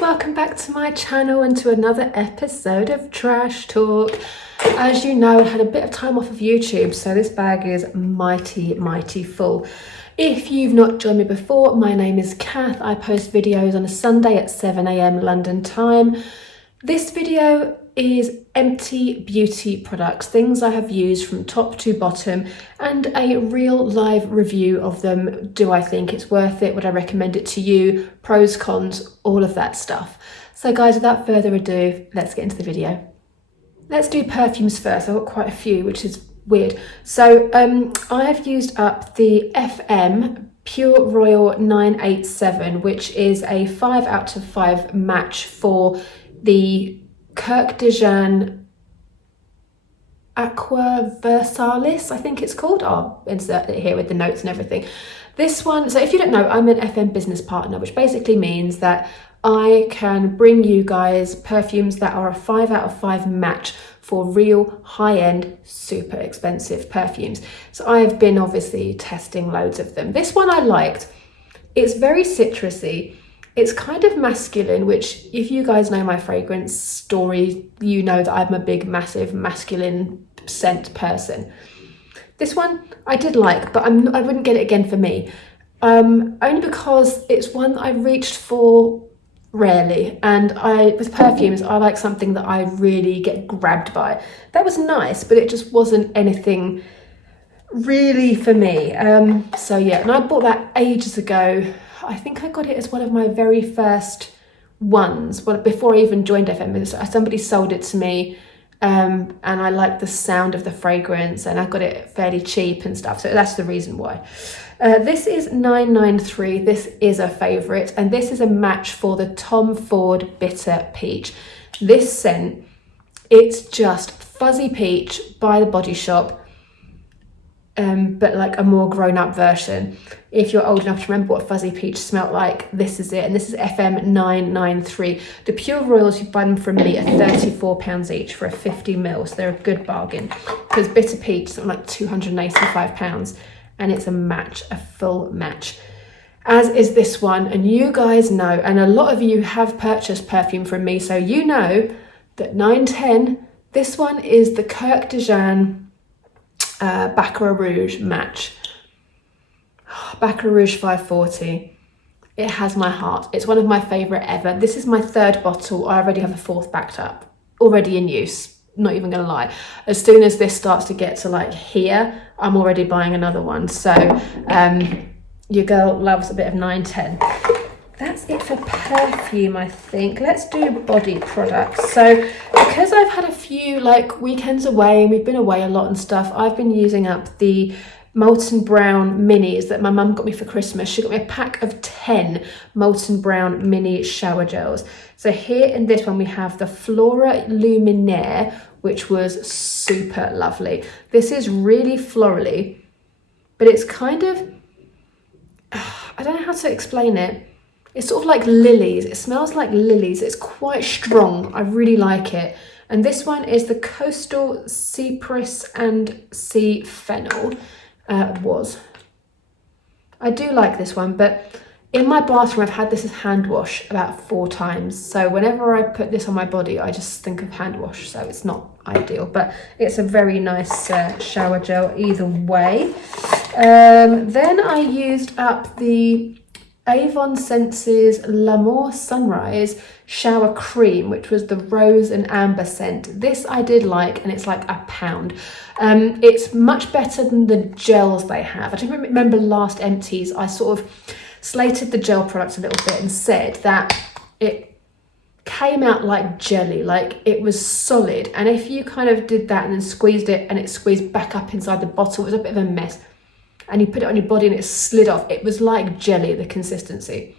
welcome back to my channel and to another episode of Trash Talk. As you know, I had a bit of time off of YouTube, so this bag is mighty full. If you've not joined me before, my name is Kath. I post videos on a Sunday at 7 AM London time. This video is empty beauty products, things I have used from top to bottom, and a real live review of them. Do I think it's worth it? Would I recommend it to you? Pros, cons, all of that stuff. So guys, without further ado, let's get into the video. Let's do perfumes first. I've got quite a few, which is weird. So I have used up the FM Pure Royal 987, which is a 5 out of 5 match for the Kerastase Aqua Versalis, I think it's called. I'll insert it here with the notes and everything. This one, so if you don't know, I'm an FM business partner, which basically means that I can bring you guys perfumes that are a 5 out of 5 match for real high-end, super expensive perfumes. So I have been obviously testing loads of them. This one I liked. It's very citrusy. It's kind of masculine, which if you guys know my fragrance story, you know that I'm a big, massive masculine scent person. This one I did like, but I wouldn't get it again for me. Only because it's one that I reached for rarely. And with perfumes, I like something that I really get grabbed by. That was nice, but it just wasn't anything really for me. So yeah, and I bought that ages ago. I think I got it as one of my very first ones, well, before I even joined FM. Somebody sold it to me, and I liked the sound of the fragrance, and I got it fairly cheap and stuff, so that's the reason why. This is 993. This is a favourite, and this is a match for the Tom Ford Bitter Peach. This scent, it's just fuzzy peach by the Body Shop, but like a more grown-up version. If you're old enough to remember what fuzzy peach smelled like, this is it. And this is FM 993. The Pure Royals, you buy them from me, are £34 each for a 50ml, so they're a good bargain. Because bitter peach is something like £285, and it's a match, a full match. As is this one, and you guys know, and a lot of you have purchased perfume from me, so you know that 910, this one is the Kerastase Baccarat Rouge match. Baccarat Rouge 540. It has my heart. It's one of my favourite ever. This is my third bottle. I already have a fourth backed up, already in use. Not even gonna lie. As soon as this starts to get to like here, I'm already buying another one. So your girl loves a bit of 910. That's it for perfume, I think. Let's do body products. So because I've had a few like weekends away and we've been away a lot and stuff, I've been using up the Molton Brown minis that my mum got me for Christmas. She got me a pack of 10 Molton Brown mini shower gels. So here in this one we have the Flora Lumiere, which was super lovely. This is really florally, but it's kind of, I don't know how to explain it. It's sort of like lilies. It smells like lilies. It's quite strong. I really like it. And this one is the Coastal Cypress and Sea Fennel. I do like this one, but in my bathroom I've had this as hand wash about 4 times. So whenever I put this on my body, I just think of hand wash. So it's not ideal, but it's a very nice shower gel either way. Then I used up the Avon Senses L'Amour Sunrise Shower Cream, which was the rose and amber scent. This I did like, and it's like £1. It's much better than the gels they have. I don't remember last empties, I sort of slated the gel products a little bit and said that it came out like jelly, like it was solid. And if you kind of did that and then squeezed it and it squeezed back up inside the bottle, it was a bit of a mess. And you put it on your body and it slid off. It was like jelly, the consistency.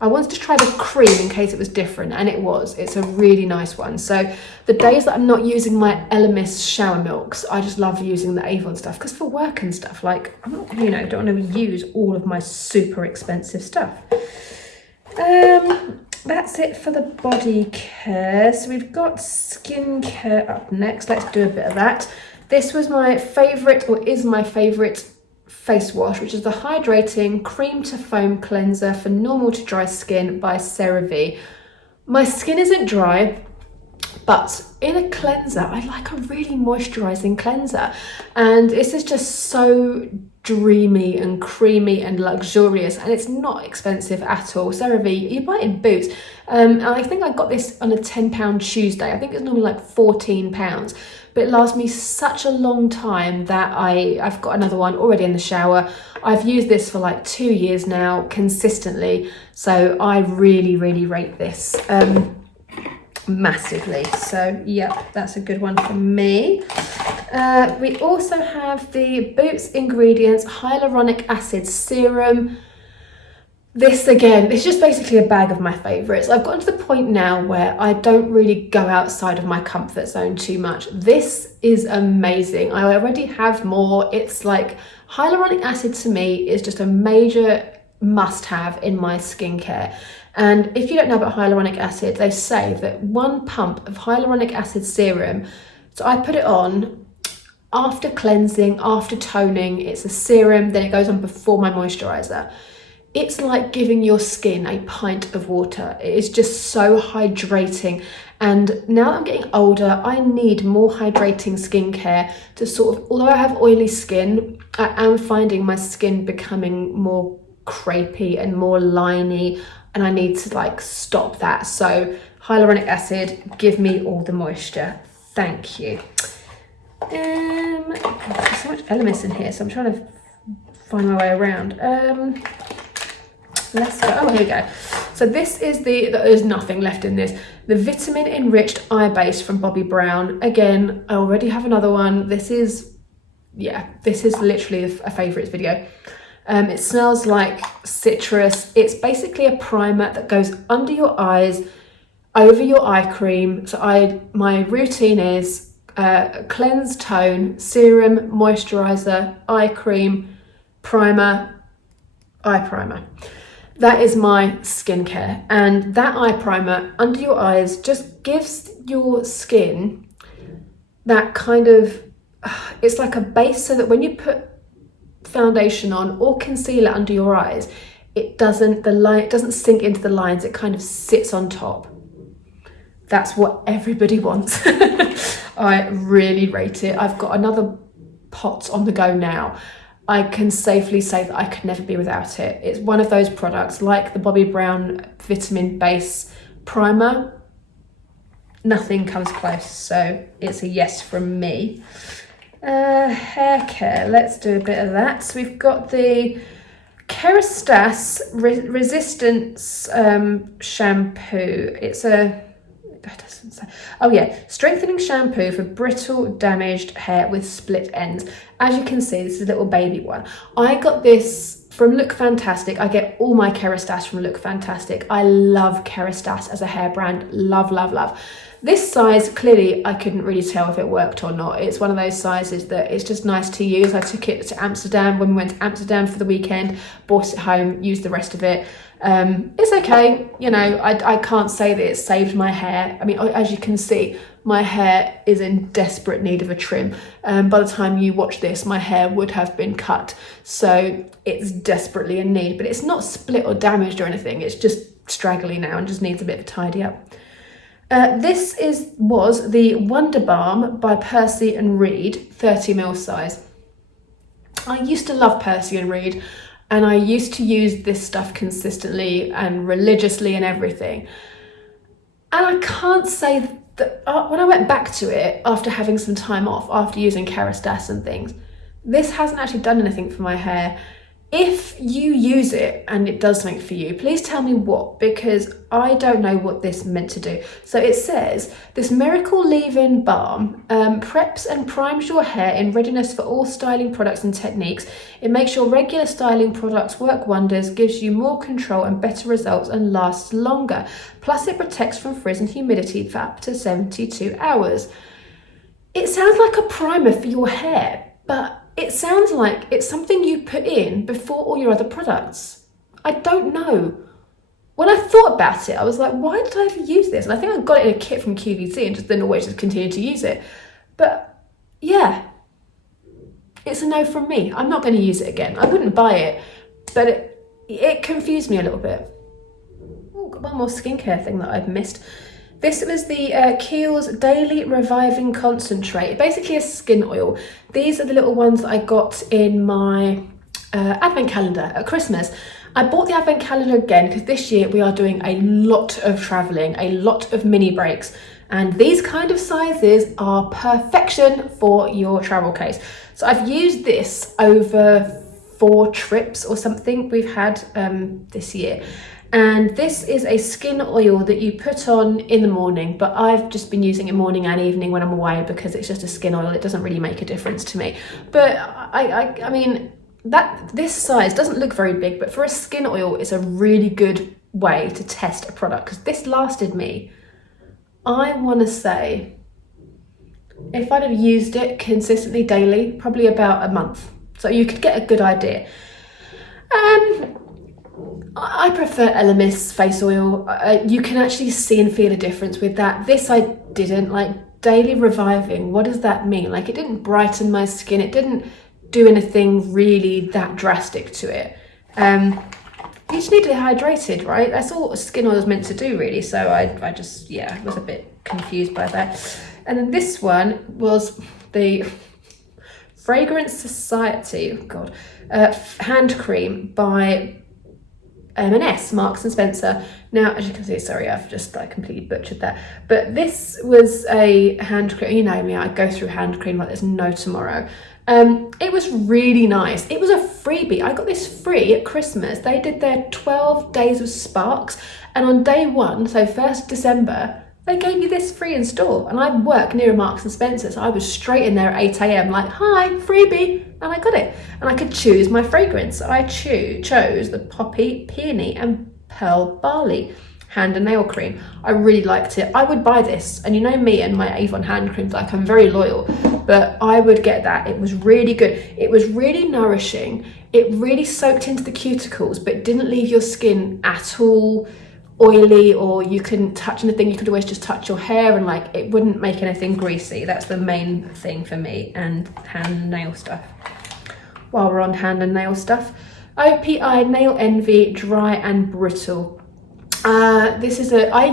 I wanted to try the cream in case it was different, and it was. It's a really nice one. So the days that I'm not using my Elemis shower milks, I just love using the Avon stuff, because for work and stuff, like, I'm not, you know, don't want to use all of my super expensive stuff. That's it for the body care. So we've got skincare up next. Let's do a bit of that. This was my favourite, or is my favourite, face wash, which is the Hydrating Cream to Foam Cleanser for Normal to Dry Skin by Cerave. My skin isn't dry, but in a cleanser, I like a really moisturising cleanser. And this is just so dreamy and creamy and luxurious, and it's not expensive at all. Cerave, you buy it in Boots. And I think I got this on a £10 Tuesday. I think it's normally like £14, but it lasts me such a long time that I've got another one already in the shower. I've used this for like 2 years now consistently, so I really, really rate this massively. So yeah, that's a good one for me. We also have the Boots Ingredients Hyaluronic Acid Serum. This again, it's just basically a bag of my favourites. I've gotten to the point now where I don't really go outside of my comfort zone too much. This is amazing. I already have more. It's like hyaluronic acid to me is just a major must-have in my skincare. And if you don't know about hyaluronic acid, they say that 1 pump of hyaluronic acid serum, so I put it on after cleansing, after toning. It's a serum, then it goes on before my moisturiser. It's like giving your skin a pint of water. It is just so hydrating. And now that I'm getting older, I need more hydrating skincare to sort of, although I have oily skin, I am finding my skin becoming more crepey and more liney, and I need to like stop that. So hyaluronic acid, give me all the moisture. Thank you. There's so much Elemis in here, so I'm trying to find my way around. Let's go. Oh, here we go. So this is there's nothing left in this. The vitamin enriched eye base from Bobbi Brown. Again, I already have another one. This is literally a favourites video. It smells like citrus. It's basically a primer that goes under your eyes, over your eye cream. So my routine is cleanse, tone, serum, moisturiser, eye cream, primer, eye primer. That is my skincare, and that eye primer under your eyes just gives your skin that kind of, it's like a base, so that when you put foundation on or concealer under your eyes, it doesn't sink into the lines, it kind of sits on top. That's what everybody wants. I really rate it. I've got another pot on the go now. I can safely say that I could never be without it. It's one of those products like the Bobbi Brown Vitamin Base Primer. Nothing comes close, so it's a yes from me. Hair care, let's do a bit of that. So we've got the Kerastase Resistance shampoo. It's strengthening shampoo for brittle, damaged hair with split ends. As you can see, this is a little baby one. I got this from Look Fantastic. I get all my Kerastase from Look Fantastic. I love Kerastase as a hair brand. Love, love, love. This size, clearly, I couldn't really tell if it worked or not. It's one of those sizes that it's just nice to use. I took it to Amsterdam when we went to Amsterdam for the weekend, bought it home, used the rest of it. It's okay, you know, I can't say that it saved my hair. I mean, as you can see, my hair is in desperate need of a trim. By the time you watch this, my hair would have been cut. So it's desperately in need, but it's not split or damaged or anything. It's just straggly now and just needs a bit of a tidy up. This was the Wonder Balm by Percy and Reed, 30ml size. I used to love Percy and Reed, and I used to use this stuff consistently and religiously and everything. And I can't say that when I went back to it after having some time off, after using Kerastase and things, this hasn't actually done anything for my hair. If you use it and it does something for you, please tell me what, because I don't know what this meant to do. So it says, this miracle leave-in balm preps and primes your hair in readiness for all styling products and techniques. It makes your regular styling products work wonders, gives you more control and better results, and lasts longer. Plus it protects from frizz and humidity for up to 72 hours. It sounds like a primer for your hair, but it sounds like it's something you put in before all your other products. I don't know. When I thought about it, I was like, why did I ever use this? And I think I got it in a kit from QVC and just didn't always just continue to use it. But yeah, it's a no from me. I'm not going to use it again. I wouldn't buy it, but it confused me a little bit. got one more skincare thing that I've missed. This was the Kiehl's Daily Reviving Concentrate, basically a skin oil. These are the little ones that I got in my advent calendar at Christmas. I bought the advent calendar again because this year we are doing a lot of traveling, a lot of mini breaks, and these kind of sizes are perfection for your travel case. So I've used this over 4 trips or something we've had this year. And this is a skin oil that you put on in the morning, but I've just been using it morning and evening when I'm away because it's just a skin oil. It doesn't really make a difference to me. But I mean, this size doesn't look very big, but for a skin oil, it's a really good way to test a product because this lasted me, I want to say, if I'd have used it consistently daily, probably about a month. So you could get a good idea. I prefer Elemis face oil. You can actually see and feel a difference with that. This I didn't. Like, Daily Reviving, what does that mean? Like, it didn't brighten my skin. It didn't do anything really that drastic to it. You just need to be hydrated, right? That's all skin oil is meant to do, really. So I just, yeah, was a bit confused by that. And then this one was the Fragrance Society, oh God, hand cream by M&S, Marks and Spencer. Now, as you can see, sorry, I've just completely butchered that. But this was a hand cream. You know me, I go through hand cream like there's no tomorrow. It was really nice. It was a freebie. I got this free at Christmas. They did their 12 days of Sparks. And on day 1, so 1st December, they gave you this free in store. And I work near a Marks and Spencer, so I was straight in there at 8 a.m. like, hi, freebie. And I got it. And I could choose my fragrance. I chose the Poppy, Peony and Pearl Barley hand and nail cream. I really liked it. I would buy this. And you know me and my Avon hand creams, like, I'm very loyal. But I would get that. It was really good. It was really nourishing. It really soaked into the cuticles, but didn't leave your skin at all oily, or you couldn't touch anything. You could always just touch your hair and like it wouldn't make anything greasy. That's the main thing for me. And hand and nail stuff. While we're on hand and nail stuff, OPI Nail Envy Dry and Brittle. I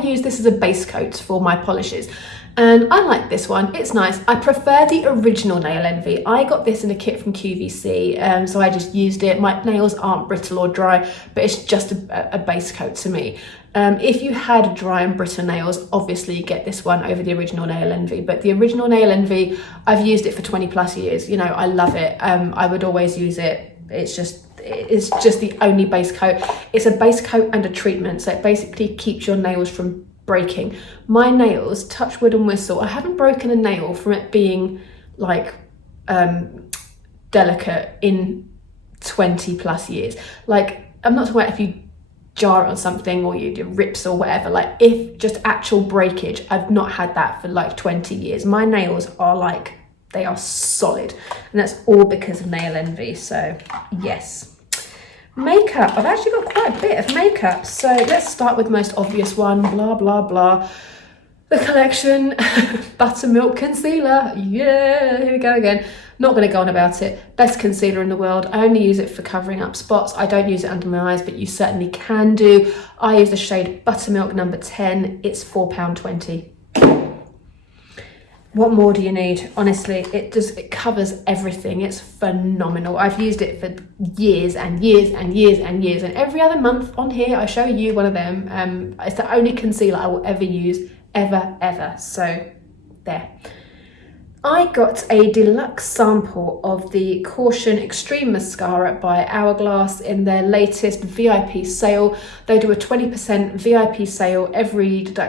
use this as a base coat for my polishes. And I like this one, it's nice. I prefer the original Nail Envy. I got this in a kit from QVC, so I just used it. My nails aren't brittle or dry, but it's just a base coat to me. If you had dry and brittle nails, obviously get this one over the original Nail Envy. But the original Nail Envy, I've used it for 20 plus years. You know, I love it. I would always use it. It's just the only base coat. It's a base coat and a treatment, so it basically keeps your nails from breaking. My nails, touch wood and whistle, I haven't broken a nail from it being like delicate in 20 plus years. Like, I'm not talking about if you jar it on something or you do rips or whatever, like if just actual breakage, I've not had that for like 20 years. My nails are like, they are solid, and that's all because of Nail Envy. So yes. Makeup, I've actually got quite a bit of makeup, so let's start with the most obvious one, blah blah blah, the collection Buttermilk Concealer. Yeah, here we go again. Not going to go on about it. Best concealer in the world. I only use it for covering up spots. I don't use it under my eyes, but you certainly can do. I use the shade Buttermilk number 10. It's £4.20. What more do you need? Honestly, it covers everything. It's phenomenal. I've used it for years and years and years and years. And every other month on here, I show you one of them. It's the only concealer I will ever use, ever. So there. I got a deluxe sample of the Caution Extreme Mascara by Hourglass in their latest VIP sale. They do a 20% VIP sale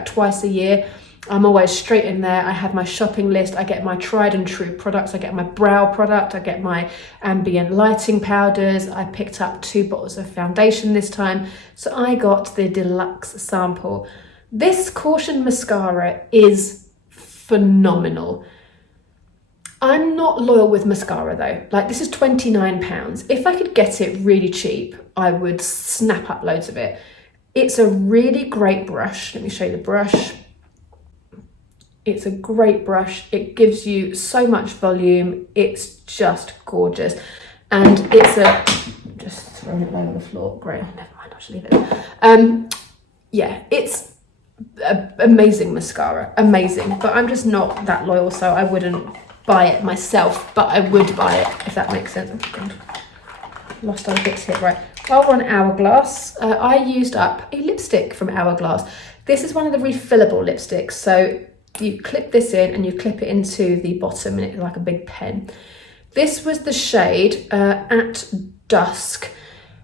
twice a year. I'm always straight in there. I have my shopping list. I get my tried and true products. I get my brow product. I get my ambient lighting powders. I picked up 2 bottles of foundation this time. So I got the deluxe sample. This Caution mascara is phenomenal. I'm not loyal with mascara though. Like, this is £29. If I could get it really cheap, I would snap up loads of it. It's a really great brush. Let me show you the brush. It's a great brush. It gives you so much volume. It's just gorgeous. And it's just throwing it all over the floor. Great, oh, never mind, I'll just leave it. yeah, it's amazing mascara, amazing, but I'm just not that loyal, so I wouldn't buy it myself, but I would buy it, if that makes sense. Oh god, lost other bits here. Right, while we're on Hourglass, I used up a lipstick from Hourglass. This is one of the refillable lipsticks, so you clip this in and you clip it into the bottom and it's like a big pen. This was the shade At Dusk,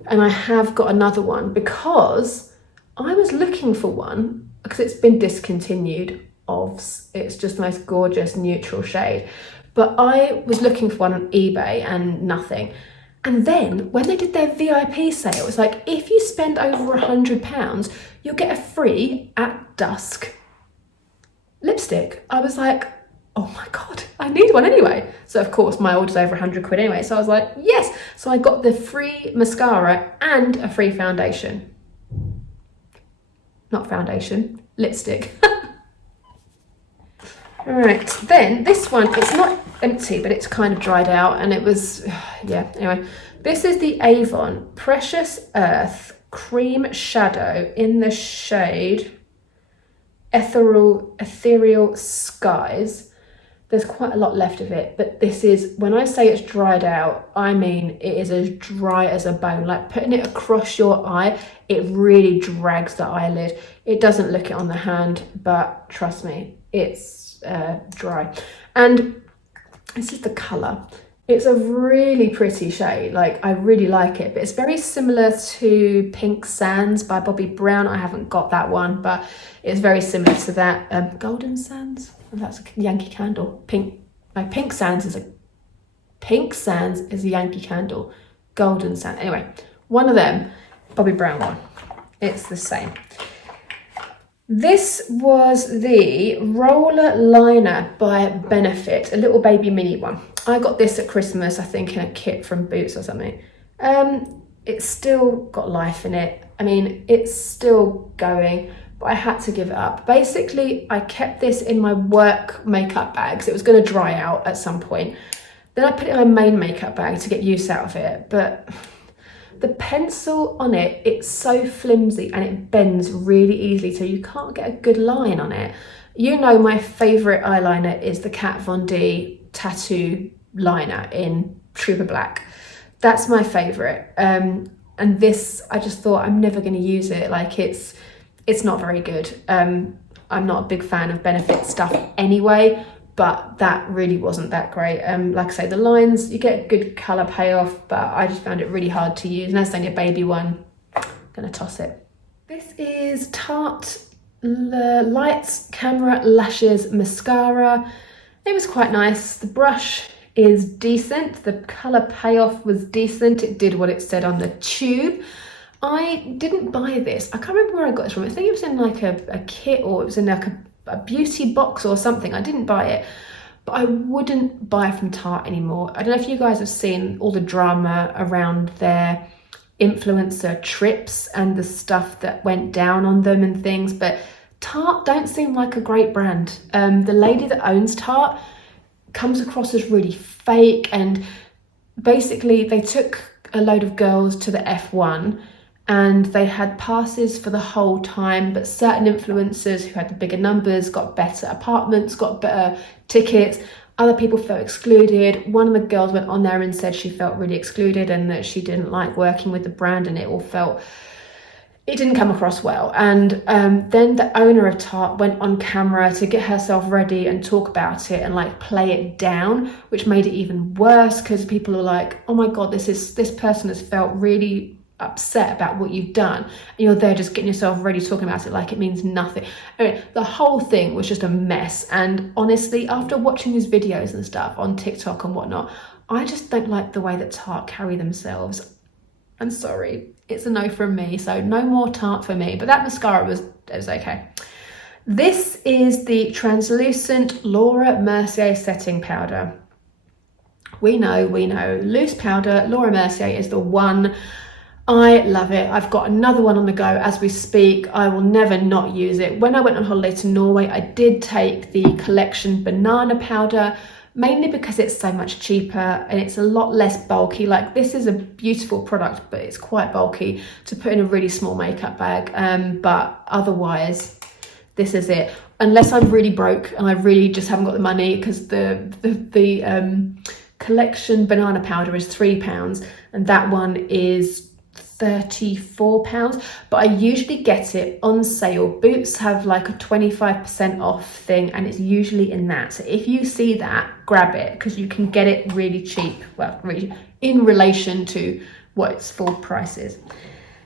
and I have got another one because I was looking for one because it's been discontinued. It's just a nice gorgeous neutral shade, but I was looking for one on eBay and nothing. And then when they did their VIP sale, it's like if you spend over £100 you'll get a free At Dusk lipstick. I was like, oh my god, I need one anyway. So of course my order's over 100 quid anyway, so I was like, yes. So I got the free mascara and a free foundation. Not foundation, lipstick. All right, then this one, it's not empty, but it's kind of dried out, and it was, yeah, anyway. This is the Avon Precious Earth Cream Shadow in the shade Ethereal Skies. There's quite a lot left of it, but this is, when I say it's dried out, I mean it is as dry as a bone. Like putting it across your eye, it really drags the eyelid. It doesn't look it on the hand, but trust me, it's dry. And this is the colour. It's a really pretty shade, like I really like it, but it's very similar to Pink Sands by Bobbi Brown. I haven't got that one, but it's very similar to that. Golden Sands? Oh, that's a Yankee Candle. Pink Sands is a Yankee Candle. Golden Sand. Anyway, one of them, Bobbi Brown one. It's the same. This was the Roller Liner by Benefit, a little baby mini one. I got this at Christmas, I think, in a kit from Boots or something. It's still got life in it. I mean, it's still going, but I had to give it up. Basically, I kept this in my work makeup bag, so it was going to dry out at some point. Then I put it in my main makeup bag to get use out of it, but the pencil on it, it's so flimsy and it bends really easily, so you can't get a good line on it. You know my favourite eyeliner is the Kat Von D Tattoo liner in Trooper Black. That's my favourite. And this, I just thought I'm never going to use it. Like it's not very good. I'm not a big fan of Benefit stuff anyway, but that really wasn't that great. Like I say, the lines, you get a good colour payoff, but I just found it really hard to use. And as only a baby one, I'm gonna toss it. This is Tarte Lights Camera Lashes Mascara. It was quite nice. The brush is decent. The colour payoff was decent. It did what it said on the tube. I didn't buy this. I can't remember where I got this from. I think it was in like a kit, or it was in like a beauty box or something. I didn't buy it, but I wouldn't buy from Tarte anymore. I don't know if you guys have seen all the drama around their influencer trips and the stuff that went down on them and things, but Tarte don't seem like a great brand. The lady that owns Tarte comes across as really fake, and basically they took a load of girls to the F1 and they had passes for the whole time, but certain influencers who had the bigger numbers got better apartments, got better tickets. Other people felt excluded. One of the girls went on there and said she felt really excluded and that she didn't like working with the brand, and it didn't come across well. And then the owner of Tarte went on camera to get herself ready and talk about it and like play it down, which made it even worse because people were like, oh my God, this person has felt really upset about what you've done, and you're there just getting yourself ready, talking about it like it means nothing. Anyway, the whole thing was just a mess. And honestly, after watching these videos and stuff on TikTok and whatnot, I just don't like the way that Tarte carry themselves. I'm sorry, it's a no from me, so no more Tarte for me. But that mascara was okay. This is the translucent Laura Mercier setting powder. We know, loose powder, Laura Mercier is the one. I love it. I've got another one on the go as we speak. I will never not use it. When I went on holiday to Norway, I did take the Collection banana powder, mainly because it's so much cheaper and it's a lot less bulky. Like, this is a beautiful product, but it's quite bulky to put in a really small makeup bag. But otherwise, this is it. Unless I'm really broke and I really just haven't got the money, because the collection banana powder is £3 and that one is £34, but I usually get it on sale. Boots have like a 25% off thing and it's usually in that. So if you see that, grab it, because you can get it really cheap. Well, really, in relation to what its full price is.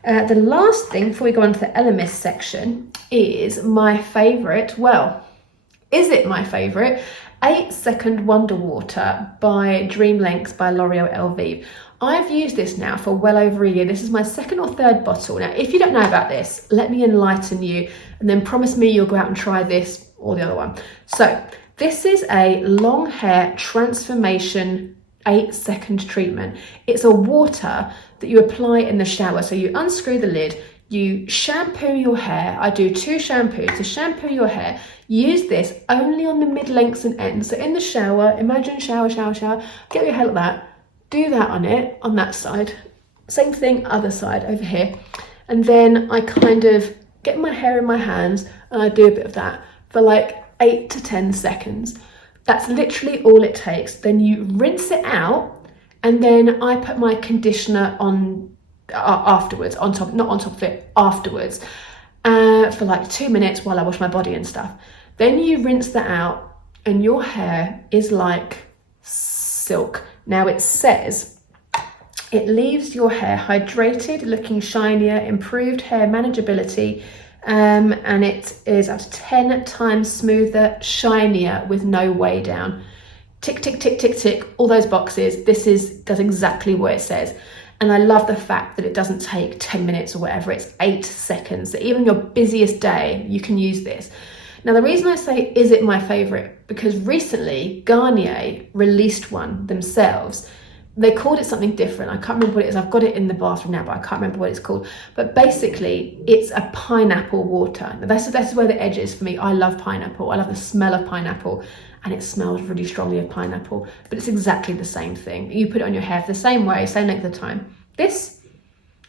The last thing before we go on to the Elemis section is my favourite. Well, is it my favourite? 8 Second Wonder Water by Dream Lengths by L'Oreal Elvive. I've used this now for well over a year. This is my 2nd or 3rd bottle. Now, if you don't know about this, let me enlighten you and then promise me you'll go out and try this or the other one. So this is a long hair transformation 8-second treatment. It's a water that you apply in the shower. So you unscrew the lid, you shampoo your hair. I do 2 shampoos to shampoo your hair. Use this only on the mid-lengths and ends. So in the shower, imagine shower, get your hair like that. Do that on it, on that side. Same thing, other side over here. And then I kind of get my hair in my hands and I do a bit of that for like 8 to 10 seconds. That's literally all it takes. Then you rinse it out and then I put my conditioner on afterwards, on top, not on top of it, afterwards, for like 2 minutes while I wash my body and stuff. Then you rinse that out and your hair is like silk. Now it says it leaves your hair hydrated, looking shinier, improved hair manageability, and it is up to 10 times smoother, shinier with no weigh down. Tick, tick, tick, tick, tick, all those boxes. This does exactly what it says. And I love the fact that it doesn't take 10 minutes or whatever, it's 8 seconds. So even your busiest day, you can use this. Now, the reason I say, is it my favourite? Because recently Garnier released one themselves. They called it something different. I can't remember what it is. I've got it in the bathroom now, but I can't remember what it's called. But basically, it's a pineapple water. Now, that's where the edge is for me. I love pineapple. I love the smell of pineapple. And it smells really strongly of pineapple. But it's exactly the same thing. You put it on your hair the same way, same length of time. This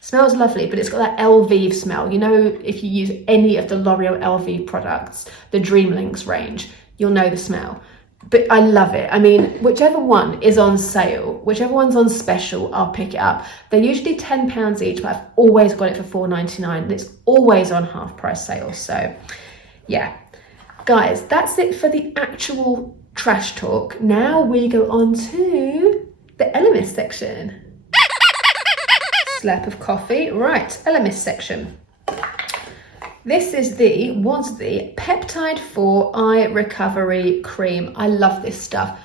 smells lovely, but it's got that Elvive smell. You know, if you use any of the L'Oreal Elvive products, the Dream Lengths range, you'll know the smell. But I love it. I mean, whichever one is on sale, whichever one's on special, I'll pick it up. They're usually £10 each, but I've always got it for £4.99, and it's always on half price sale. So yeah, guys, that's it for the actual trash talk. Now we go on to the Elemis section. Slurp of coffee. Right, Elemis section. This is was the Peptide 4 Eye Recovery Cream. I love this stuff.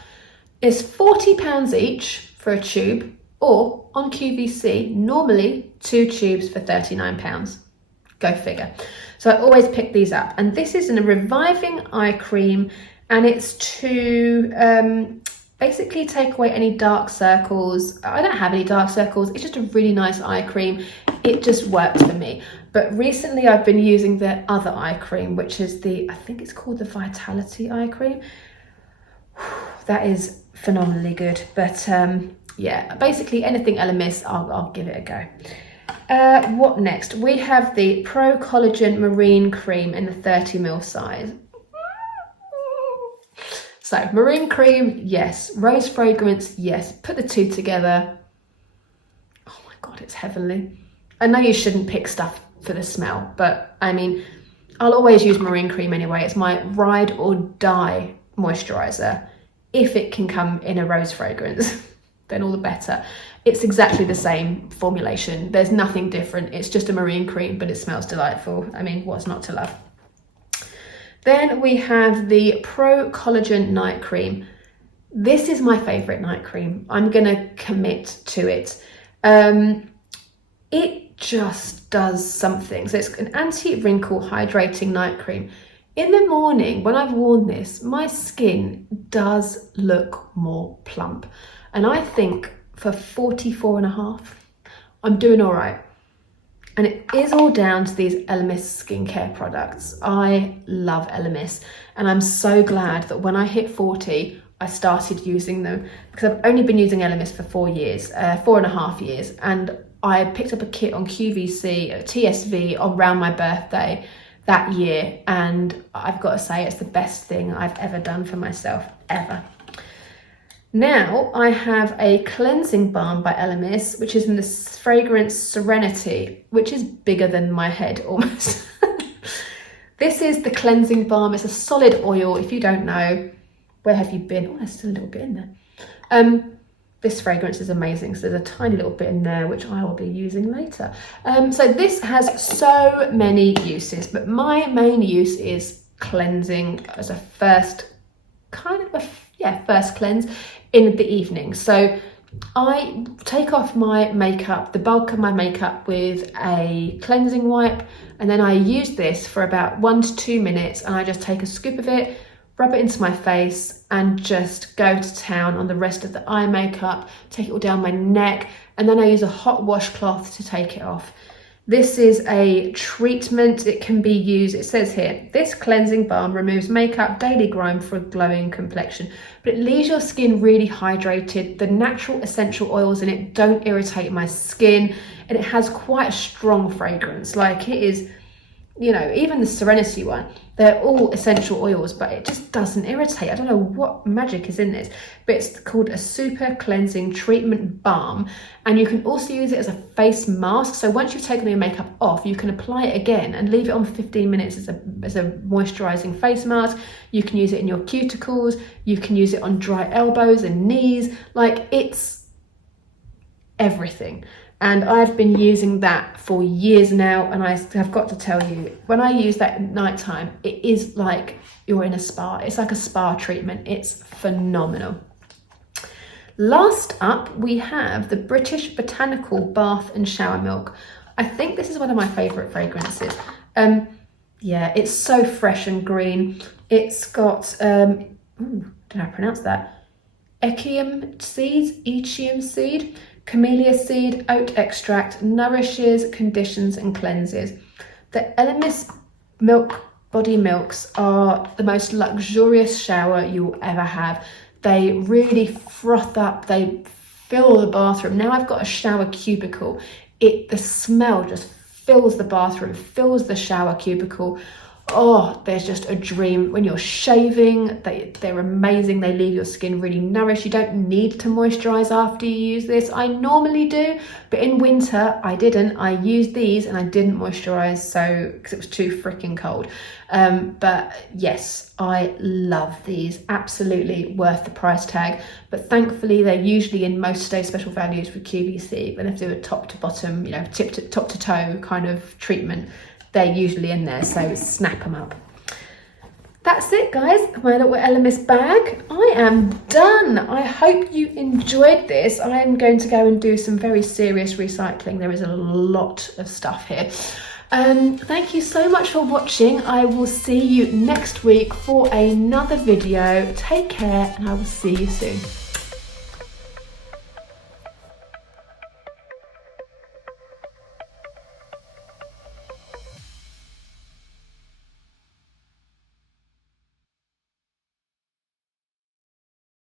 It's £40 each for a tube, or on QVC, normally 2 tubes for £39. Go figure. So I always pick these up. And this is a reviving eye cream, and it's to basically take away any dark circles. I don't have any dark circles. It's just a really nice eye cream. It just works for me. But recently I've been using the other eye cream, which is I think it's called the Vitality eye cream. That is phenomenally good. But yeah, basically anything Elemis, I'll give it a go. What next? We have the Pro Collagen Marine Cream in the 30ml size. So marine cream, yes. Rose fragrance, yes. Put the two together. Oh my God, it's heavenly. I know you shouldn't pick stuff for the smell, but I mean, I'll always use marine cream anyway. It's my ride or die moisturizer. If it can come in a rose fragrance, then all the better. It's exactly the same formulation. There's nothing different. It's just a marine cream, but it smells delightful. I mean, what's not to love? Then we have the Pro Collagen Night Cream. This is my favorite night cream. I'm gonna commit to it. It just does something. So it's an anti-wrinkle hydrating night cream. In the morning, when I've worn this, my skin does look more plump. And I think for 44.5, I'm doing all right. And it is all down to these Elemis skincare products. I love Elemis, and I'm so glad that when I hit 40, I started using them, because I've only been using Elemis for 4 years, 4.5 years, and I picked up a kit on QVC, TSV around my birthday that year, and I've got to say it's the best thing I've ever done for myself, ever. Now I have a cleansing balm by Elemis, which is in the fragrance Serenity, which is bigger than my head almost. This is the cleansing balm. It's a solid oil. If you don't know, where have you been? Oh, there's still a little bit in there. This fragrance is amazing. So there's a tiny little bit in there, which I will be using later. So this has so many uses, but my main use is cleansing as a first first cleanse in the evening. So I take off my makeup, the bulk of my makeup, with a cleansing wipe, and then I use this for about 1 to 2 minutes, and I just take a scoop of it, rub it into my face, and just go to town on the rest of the eye makeup, take it all down my neck, and then I use a hot washcloth to take it off. This is a treatment. It can be used, it says here, this cleansing balm removes makeup, daily grime for a glowing complexion, but it leaves your skin really hydrated. The natural essential oils in it don't irritate my skin, and it has quite a strong fragrance. Like, it is, you know, even the Serenity one, they're all essential oils, but it just doesn't irritate. I don't know what magic is in this, but it's called a super cleansing treatment balm, and you can also use it as a face mask. So once you've taken your makeup off, you can apply it again and leave it on for 15 minutes as a moisturizing face mask. You can use it in your cuticles, you can use it on dry elbows and knees. Like, it's everything. And I've been using that for years now, and I have got to tell you, when I use that at night time, it is like you're in a spa. It's like a spa treatment. It's phenomenal. Last up, we have the British Botanical Bath and Shower Milk. I think this is one of my favourite fragrances. Yeah, it's so fresh and green. It's got, don't know how to pronounce that, Echium seed, camellia seed, oat extract, nourishes, conditions and cleanses. The Elemis body milks are the most luxurious shower you will ever have. They really froth up, they fill the bathroom. Now I've got a shower cubicle. The smell just fills the bathroom, fills the shower cubicle. Oh, there's just a dream. When you're shaving, they're amazing. They leave your skin really nourished. You don't need to moisturize after you use this. I normally do, but in winter I didn't. I used these and I didn't moisturize, so because it was too freaking cold. But yes, I love these. Absolutely worth the price tag. But thankfully they're usually in most today's special values with QVC. When they do a top to bottom, you know, top to toe kind of treatment, they're usually in there, so snap them up. That's it, guys, my little Elemis bag. I am done. I hope you enjoyed this. I am going to go and do some very serious recycling. There is a lot of stuff here. Thank you so much for watching. I will see you next week for another video. Take care, and I will see you soon.